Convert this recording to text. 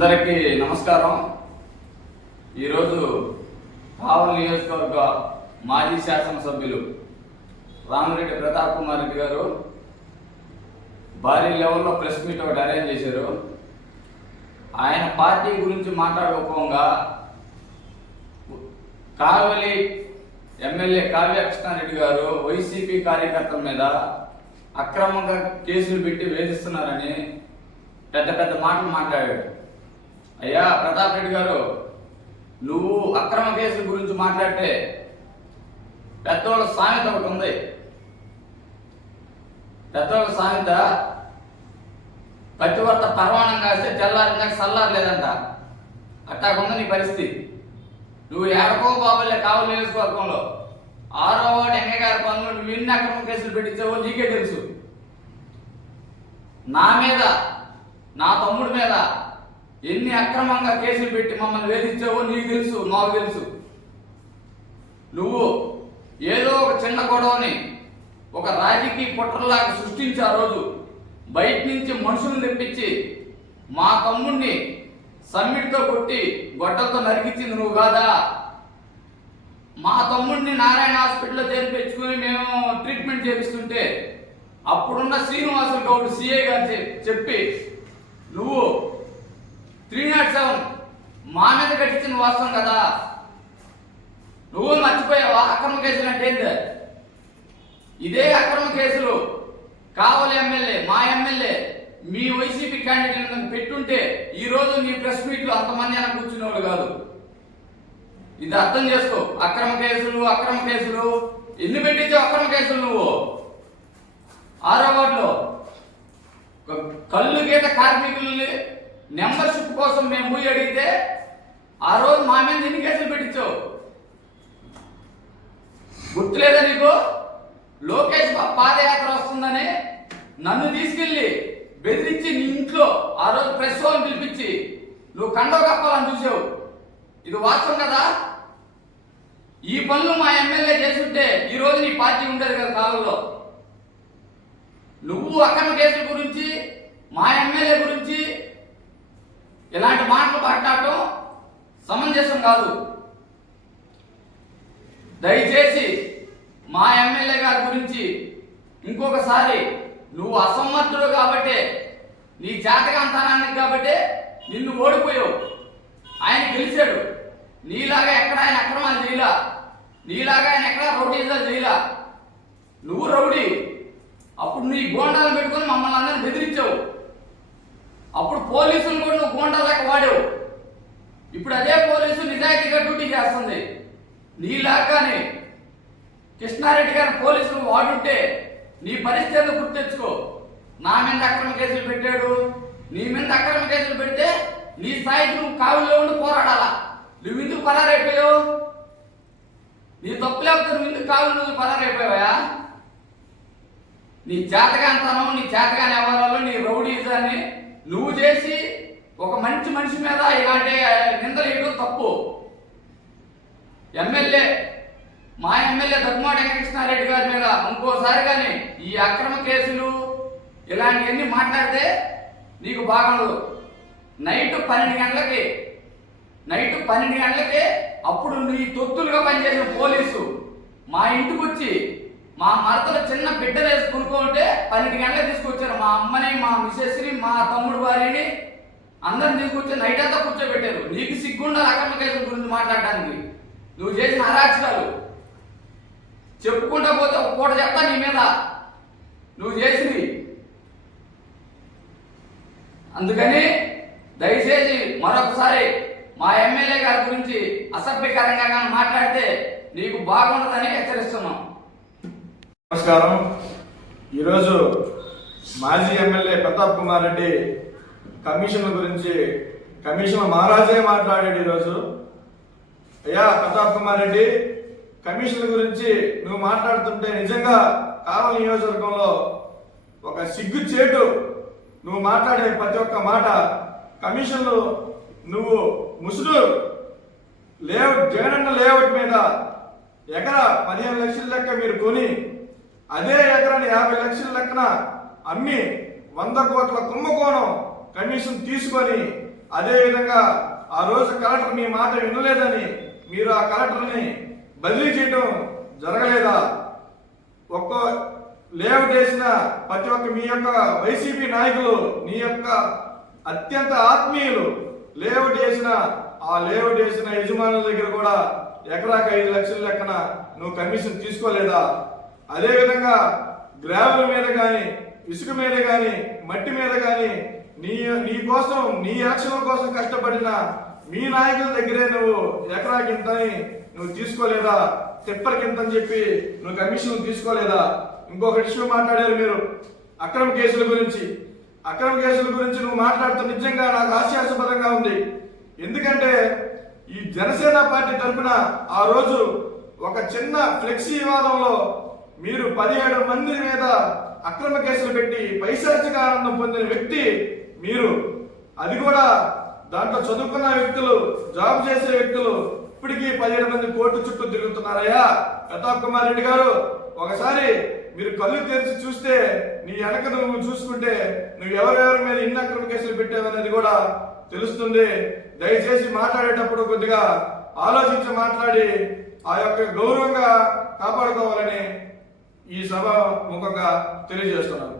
అందరికీ నమస్కారం. ఈరోజు కావల్ నియోజకవర్గ మాజీ శాసనసభ్యులు రామిరెడ్డి ప్రతాప్ కుమార్ రెడ్డి గారు భారీ లెవెల్లో ప్రెస్ మీట్ ఒకటి అరేంజ్ చేశారు. ఆయన పార్టీ గురించి మాట్లాడుకోగా కావలి ఎమ్మెల్యే కావ్య కృష్ణారెడ్డి గారు వైసీపీ కార్యకర్తల మీద అక్రమంగా కేసులు పెట్టి వేధిస్తున్నారని పెద్ద పెద్ద మాటలు మాట్లాడాడు అయ్యా ప్రతాప్ రెడ్డి గారు నువ్వు అక్రమ కేసుల గురించి మాట్లాడితే పెద్దోళ్ళ సామెత ఒకటి ఉంది. పెద్దోళ్ళ సామెత పతివర్త పర్వాణం కాస్తే తెల్లారిందాక చల్లారలేదంట అట్టాకుండా నీ పరిస్థితి. నువ్వు ఎడకో బాబులే కావాలి నియోజకవర్గంలో ఆరో వాడు ఎంగ పనులు నువ్వు ఎన్ని అక్రమ కేసులు పెట్టించావో నీకే తెలుసు. నా మీద నా తమ్ముడి మీద ఎన్ని అక్రమంగా కేసులు పెట్టి మమ్మల్ని వేధించావో నీకు తెలుసు నాకు తెలుసు. నువ్వు ఏదో ఒక చిన్న గొడవని ఒక రాజకీయ కుట్రలాగా సృష్టించి ఆ రోజు బయట నుంచి మనుషులను తెప్పించి మా తమ్ముణ్ణి సమ్మిడితో కొట్టి గొడ్డలతో నరికించింది నువ్వు కాదా? మా తమ్ముడిని నారాయణ హాస్పిటల్లో చేర్పించుకుని మేము ట్రీట్మెంట్ చేపిస్తుంటే అప్పుడున్న శ్రీనివాసులు గౌడ్ సిఏ గారు చెప్పి నువ్వు త్రీ నాట్ సెవెన్ మా మీద కట్టించిన వాస్తవం కదా. నువ్వు మర్చిపోయావా? అక్రమ కేసులు అంటే ఏంది? ఇదే అక్రమ కేసులు. కావాలి ఎమ్మెల్యే మా ఎమ్మెల్యే మీ వైసీపీ క్యాండిడేట్ పెట్టుంటే ఈ రోజు నీ ప్రెస్ మీట్లో అంతమంది అని కూర్చునేవాడు కాదు. ఇది అర్థం చేసుకో. అక్రమ కేసులు అక్రమ కేసులు. ఎన్ని పెట్టించావు అక్రమ కేసులు నువ్వు? ఆరో వార్డులో కళ్ళు గీత కార్మికుల్ని మెంబర్షిప్ కోసం మేము అడిగితే ఆ రోజు మా మీద ఎన్ని కేసులు పెట్టించావు? గుర్తులేదా నీకు? లోకేష్ పాదయాత్ర వస్తుందని నన్ను తీసుకెళ్ళి బెదిరించి నీ ఇంట్లో ఆ రోజు ప్రెస్ వాళ్ళని పిలిపించి నువ్వు కండో కప్పాలని చూసావు. ఇది వాస్తవం కదా? ఈ పనులు మా ఎమ్మెల్యే చేస్తుంటే ఈ రోజు నీ పార్టీ ఉండేది కదా కాలంలో. నువ్వు అక్రమ కేసుల గురించి మా ఎమ్మెల్యే గురించి ఇలాంటి మాటలు మాట్లాడటం సమంజసం కాదు. దయచేసి మా ఎమ్మెల్యే గారి గురించి ఇంకొకసారి నువ్వు అసమర్థుడు కాబట్టే నీ జాతకాంతనానికి కాబట్టే నిన్ను ఓడిపోయావు. ఆయన గెలిచాడు. నీలాగా ఎక్కడ ఆయన అక్రమాలు చేయలా? నీలాగా ఆయన ఎక్కడ రౌడీజాలు చేయలా? నువ్వు రౌడీ. అప్పుడు నీ గోండాలు పెట్టుకొని మమ్మల్ని అందరిని బెదిరించావు. అప్పుడు పోలీసులు కూడా నువ్వు గోండా లెక్క వాడావు. ఇప్పుడు అదే పోలీసు నిజాయితీగా డ్యూటీ చేస్తుంది. నీలాగానే కృష్ణారెడ్డి గారి పోలీసులు వాడుంటే నీ పరిస్థితి గుర్తెచ్చుకో నా మీద అక్రమ కేసులు పెట్టాడు. నీ మీద అక్రమ కేసులు పెడితే నీ స్థాయికి నువ్వు కావుల్లో ఉండి పోరాడాలా? నువ్వు ఎందుకు పరారైపోయావు? నీ తప్పు లేకపోతే నువ్వు ఎందుకు కావులు నువ్వు పరారైపోయావా నీ జాతకాంతనం నీ జాతకాన్ని ఎవరాలో నీ ఒక మంచి మనిషి మీద ఇలాంటి నిందలు వేయడం తప్పు. ఎమ్మెల్యే మా ఎమ్మెల్యే దగ్గుమాటి వెంకటకృష్ణారెడ్డి గారి మీద ఇంకోసారి కానీ ఈ అక్రమ కేసులు ఇలాంటివన్నీ మాట్లాడితే నీకు బాగుండదు నైట్ పన్నెండు గంటలకి నైట్ పన్నెండు గంటలకి అప్పుడు నీ తొత్తులుగా పనిచేసిన పోలీసు మా ఇంటికి వచ్చి మా మరతలు చిన్న బిడ్డలు వేసి కొనుక్కుంటే పన్నెండు గంటలకు తీసుకొచ్చారు. మా అమ్మని మా మిసెస్ని మా తమ్ముడు వారిని అందరిని కూర్చో నైట్ అంతా కూర్చోబెట్టారు. నీకు సిగ్గుండాలి అక్రమ కేసుల గురించి మాట్లాడడానికి నువ్వు చేసిన అరాచకాలు. చెప్పుకుంటా పోతే ఒక పూట చెప్తా నీ మీద. నువ్వు చేసింది అందుకని దయచేసి మరొకసారి మా ఎమ్మెల్యే గారి గురించి అసభ్యకరంగా కానీ మాట్లాడితే నీకు బాగుండదని హెచ్చరిస్తున్నాం. నమస్కారం. ఈరోజు మాజీ ఎమ్మెల్యే ప్రతాప్ కుమార్ రెడ్డి కమిషన్ గురించి కమిషన్ మహారాజే మాట్లాడాడు ఈరోజు. అయ్యా ప్రతాప్ కుమార్ రెడ్డి కమిషన్ గురించి నువ్వు మాట్లాడుతుంటే నిజంగా కావల నియోజకవర్గంలో ఒక సిగ్గు చేటు నువ్వు మాట్లాడే ప్రతి ఒక్క మాట. కమిషన్లు నువ్వు ముసుడు లేఅవుట్ జగనన్న లేఅవుట్ మీద ఎకరా పదిహేను లక్షల లెక్క మీరు కొని అదే ఎకరాన్ని యాభై లక్షల లెక్కన అమ్మి వంద కోట్ల కుంభకోణం కమిషన్ తీసుకొని అదేవిధంగా ఆ రోజు కలెక్టర్ మీ మాట వినలేదని మీరు ఆ కలెక్టర్ని బదిలీ చేయడం జరగలేదా? ఒక్క లేఅవుట్ వేసిన ప్రతి ఒక్క మీ యొక్క వైసీపీ నాయకులు నీ యొక్క అత్యంత ఆత్మీయులు లేఅవుట్ వేసిన ఆ లేఅవుట్ వేసిన యజమానుల దగ్గర కూడా ఎకరాకు ఐదు లక్షల లెక్కన నువ్వు కమిషన్ తీసుకోలేదా? అదేవిధంగా గ్రావెల్ మీద కానీ ఇసుక మీద కానీ మట్టి మీద కానీ నీ నీ కోసం నీ యాక్షన్ కోసం కష్టపడిన మీ నాయకుల దగ్గరే నువ్వు ఎకరాకి ఇంతని నువ్వు తీసుకోలేదా? తిప్పర్ కింత అని చెప్పి నువ్వు కమిషన్ తీసుకోలేదా? ఇంకొక విషయం మాట్లాడారు మీరు. అక్రమ కేసుల గురించి. అక్రమ కేసుల గురించి నువ్వు మాట్లాడుతూ నిజంగా నాకు హాస్యాస్పదంగా ఉంది. ఎందుకంటే ఈ జనసేన పార్టీ తరఫున ఆ రోజు ఒక చిన్న ఫ్లెక్సీ వివాదంలో మీరు పదిహేడు మంది మీద అక్రమ కేసులు పెట్టి పైశాచిక ఆనందం పొందిన వ్యక్తి మీరు అది కూడా దాంట్లో చదువుకున్న వ్యక్తులు జాబ్ చేసే వ్యక్తులు ఇప్పటికీ పదిహేడు మంది కోర్టు చుట్టూ తిరుగుతున్నారయ్యా. ప్రతాప్ కుమార్ రెడ్డి గారు ఒకసారి మీరు కళ్ళు తెరిచి చూస్తే నీ వెనక నువ్వు చూసుకుంటే నువ్వు ఎవరెవరి మీద ఇన్ని అక్రమ కేసులు పెట్టావనేది కూడా తెలుస్తుంది. దయచేసి మాట్లాడేటప్పుడు కొద్దిగా ఆలోచించి మాట్లాడి ఆ యొక్క గౌరవంగా కాపాడుకోవాలని ఈ సభ ముఖంగా తెలియజేస్తున్నాను.